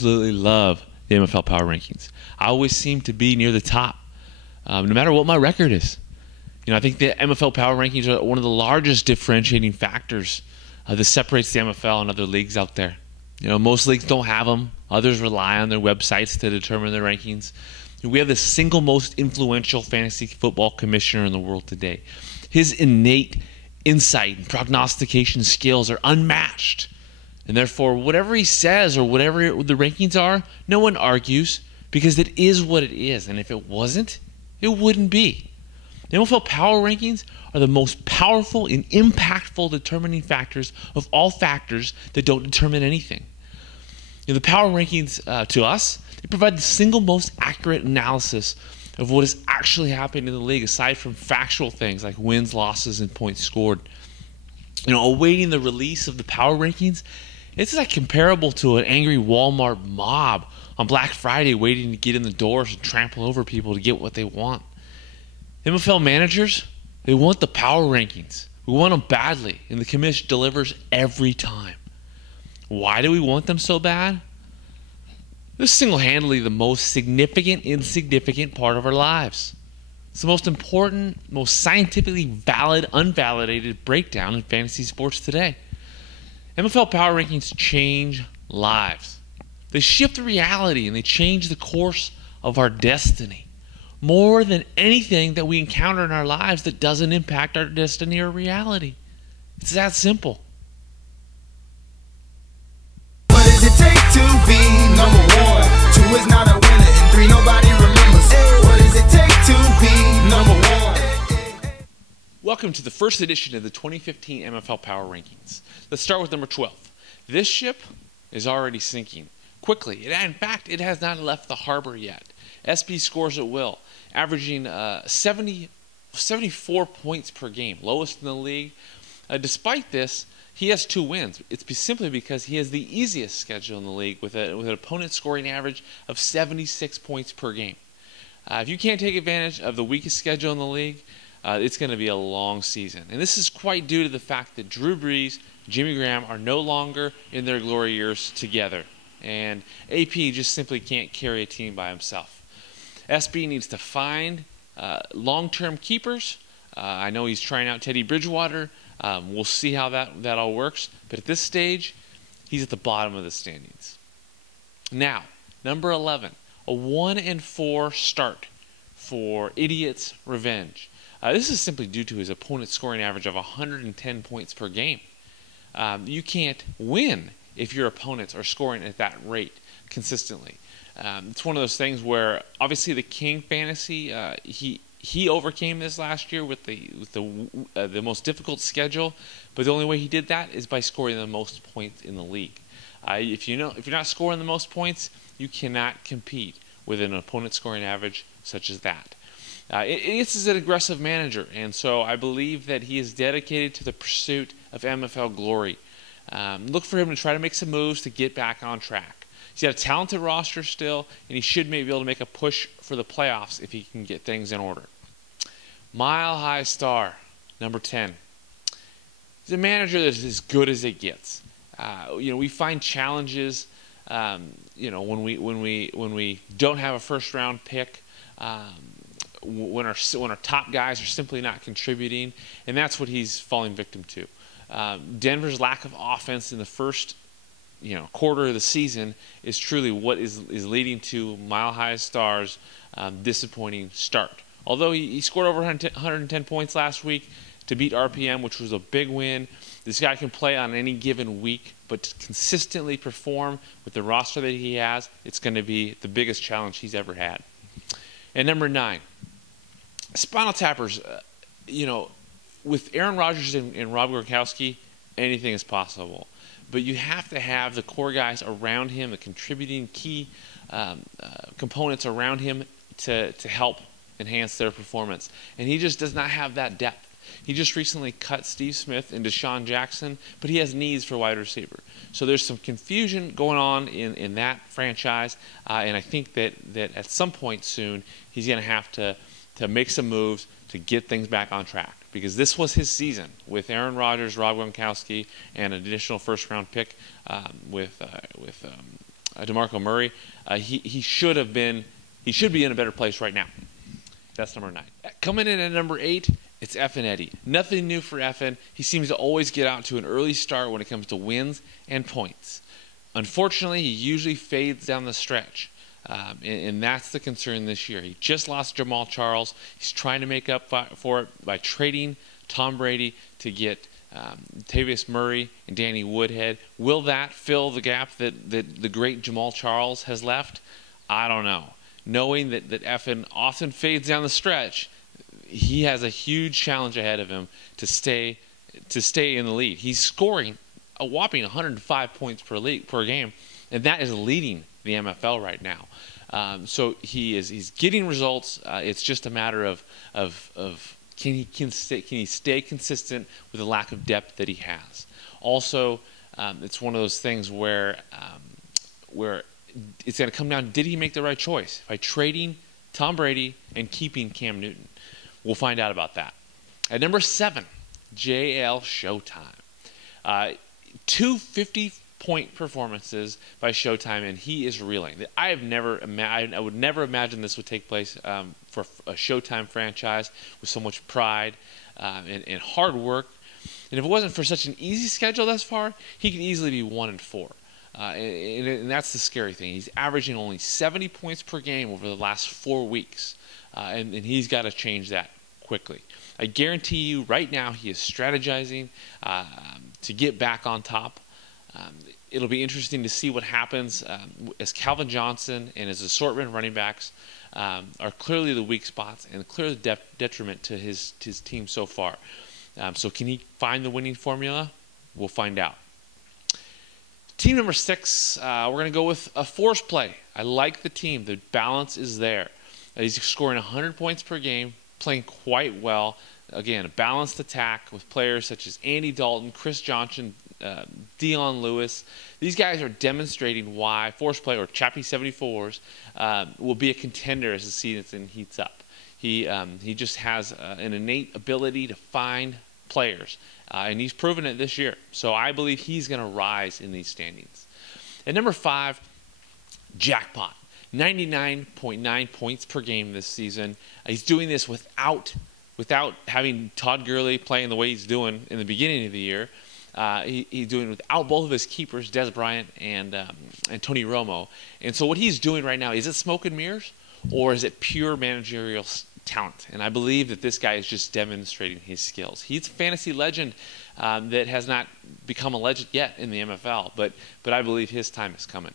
absolutely love the MFL Power Rankings. I always seem to be near the top, no matter what my record is. I think the MFL Power Rankings are one of the largest differentiating factors that separates the MFL and other leagues out there. Most leagues don't have them. Others rely on their websites to determine their rankings. We have the single most influential fantasy football commissioner in the world today. His innate insight and prognostication skills are unmatched. And therefore, whatever he says or whatever the rankings are, no one argues because it is what it is. And if it wasn't, it wouldn't be. The MFL Power Rankings are the most powerful and impactful determining factors of all factors that don't determine anything. The Power Rankings, to us, they provide the single most accurate analysis of what is actually happening in the league, aside from factual things like wins, losses, and points scored. Awaiting the release of the Power Rankings, it's like comparable to an angry Walmart mob on Black Friday waiting to get in the doors and trample over people to get what they want. MFL managers, they want the Power Rankings. We want them badly, and the commission delivers every time. Why do we want them so bad? This is single-handedly the most significant, insignificant part of our lives. It's the most important, most scientifically valid, unvalidated breakdown in fantasy sports today. MFL Power Rankings change lives. They shift reality and they change the course of our destiny. More than anything that we encounter in our lives that doesn't impact our destiny or reality. It's that simple. What does it take to be number one? 2 is not a winner, and 3 nobody remembers. What does it take to be number one? Welcome to the first edition of the 2015 MFL Power Rankings. Let's start with number 12. This ship is already sinking quickly. In fact, it has not left the harbor yet. SB scores at will, averaging 74 points per game, lowest in the league. Despite this, he has 2 wins. It's simply because he has the easiest schedule in the league with an opponent scoring average of 76 points per game. If you can't take advantage of the weakest schedule in the league, it's going to be a long season. And this is quite due to the fact that Drew Brees, Jimmy Graham are no longer in their glory years together. And AP just simply can't carry a team by himself. SB needs to find long-term keepers. I know he's trying out Teddy Bridgewater. We'll see how that all works. But at this stage, he's at the bottom of the standings. Now, number 11, a 1-4 start for Idiot's Revenge. This is simply due to his opponent's scoring average of 110 points per game. You can't win if your opponents are scoring at that rate consistently. It's one of those things where obviously the King Fantasy, he overcame this last year with the most difficult schedule, but the only way he did that is by scoring the most points in the league. If you're not scoring the most points, you cannot compete with an opponent scoring average such as that. This is an aggressive manager, and so I believe that he is dedicated to the pursuit of MFL glory. Look for him to try to make some moves to get back on track. He's got a talented roster still, and he should maybe be able to make a push for the playoffs if he can get things in order. Mile High Star, number 10. He's a manager that's as good as it gets. We find challenges, when we don't have a first-round pick, when our top guys are simply not contributing, and that's what he's falling victim to. Denver's lack of offense in the first quarter of the season is truly what is leading to Mile High Star's disappointing start. Although he scored over 110 points last week to beat RPM, which was a big win. This guy can play on any given week, but to consistently perform with the roster that he has, it's going to be the biggest challenge he's ever had. And number 9, Spinal Tappers, with Aaron Rodgers and Rob Gronkowski, anything is possible. But you have to have the core guys around him, the contributing key components around him to help enhance their performance. And he just does not have that depth. He just recently cut Steve Smith and Deshaun Jackson, but he has needs for wide receiver. So there's some confusion going on in that franchise, and I think that at some point soon he's going to have to make some moves to get things back on track, because this was his season with Aaron Rodgers, Rob Gronkowski, and an additional first-round pick with DeMarco Murray. He should be in a better place right now. That's number 9. Coming in at number 8, it's Effin Eddie. Nothing new for Effin. He seems to always get out to an early start when it comes to wins and points. Unfortunately, he usually fades down the stretch, and that's the concern this year. He just lost Jamal Charles. He's trying to make up for it by trading Tom Brady to get Tavius Murray and Danny Woodhead. Will that fill the gap that the great Jamal Charles has left? I don't know. Knowing that Effin often fades down the stretch, he has a huge challenge ahead of him to stay in the lead. He's scoring a whopping 105 points per game, and that is leading the MFL right now. So he's getting results. It's just a matter of can he stay consistent with the lack of depth that he has. Also, it's one of those things where it's going to come down, did he make the right choice by trading Tom Brady and keeping Cam Newton? We'll find out about that. At number 7, JL Showtime. 2 50-point performances by Showtime, and he is reeling. I would never imagine this would take place for a Showtime franchise with so much pride and hard work. And if it wasn't for such an easy schedule thus far, he could easily be 1-4. And that's the scary thing. He's averaging only 70 points per game over the last 4 weeks, and he's got to change that quickly. I guarantee you right now he is strategizing to get back on top. It'll be interesting to see what happens as Calvin Johnson and his assortment of running backs are clearly the weak spots and clearly the detriment to his team so far. So can he find the winning formula? We'll find out. Team number 6, we're going to go with a force play. I like the team. The balance is there. He's scoring 100 points per game, playing quite well. Again, a balanced attack with players such as Andy Dalton, Chris Johnson, Dion Lewis. These guys are demonstrating why force play, or Chappie 74s, will be a contender as the season heats up. He just has an innate ability to find players, and he's proven it this year. So I believe he's going to rise in these standings. At number 5, Jackpot. 99.9 points per game this season. He's doing this without having Todd Gurley playing the way he's doing in the beginning of the year. He's doing it without both of his keepers, Des Bryant and Tony Romo. And so what he's doing right now, is it smoke and mirrors, or is it pure managerial talent? And I believe that this guy is just demonstrating his skills. He's a fantasy legend that has not become a legend yet in the MFL, but I believe his time is coming.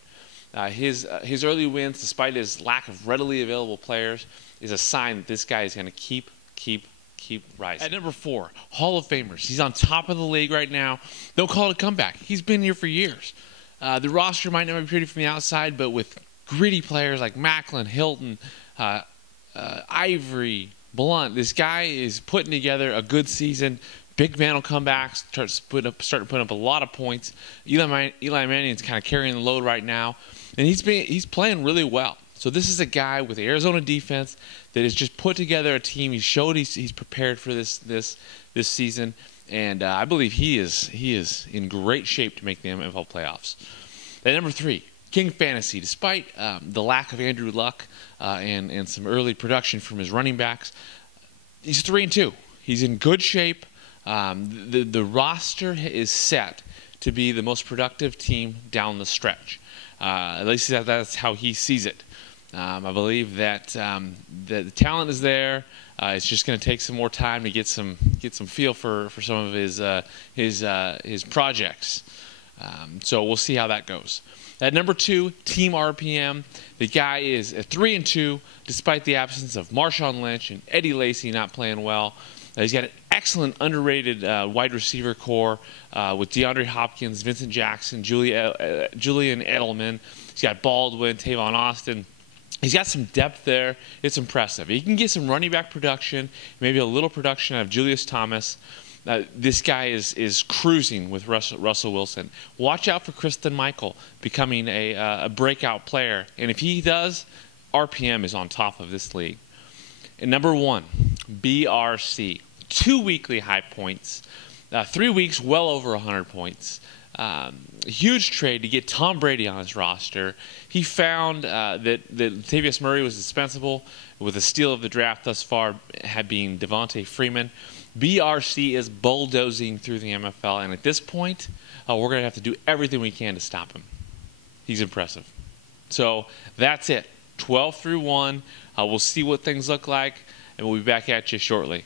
His early wins, despite his lack of readily available players, is a sign that this guy is going to keep rising. At number 4, Hall of Famers. He's on top of the league right now. Don't call it a comeback. He's been here for years. The roster might not be pretty from the outside, but with gritty players like Macklin, Hilton, Ivory, Blunt, this guy is putting together a good season. Big man will come back, start to put up a lot of points. Eli Manning's kind of carrying the load right now, and he's playing really well. So this is a guy with the Arizona defense that has just put together a team. He showed he's prepared for this season, and I believe he is in great shape to make the NFL playoffs. At number 3, King Fantasy. Despite the lack of Andrew Luck and some early production from his running backs, he's 3-2. He's in good shape. The roster is set to be the most productive team down the stretch. At least that's how he sees it. I believe that the talent is there. It's just going to take some more time to get some feel for some of his projects. So we'll see how that goes. At number 2, Team RPM. The guy is at 3-2, despite the absence of Marshawn Lynch and Eddie Lacy not playing well. He's got an excellent, underrated wide receiver core with DeAndre Hopkins, Vincent Jackson, Julian Edelman. He's got Baldwin, Tavon Austin. He's got some depth there. It's impressive. He can get some running back production, maybe a little production out of Julius Thomas. This guy is cruising with Russell Wilson. Watch out for Kristen Michael becoming a breakout player. And if he does, RPM is on top of this league. And number 1, BRC. 2 weekly high points. 3 weeks, well over 100 points. huge trade to get Tom Brady on his roster. He found that Latavius Murray was dispensable, with a steal of the draft thus far had been Devontae Freeman. BRC is bulldozing through the MFL, and at this point, we're going to have to do everything we can to stop him. He's impressive. So that's it. 12 through 1. We'll see what things look like, and we'll be back at you shortly.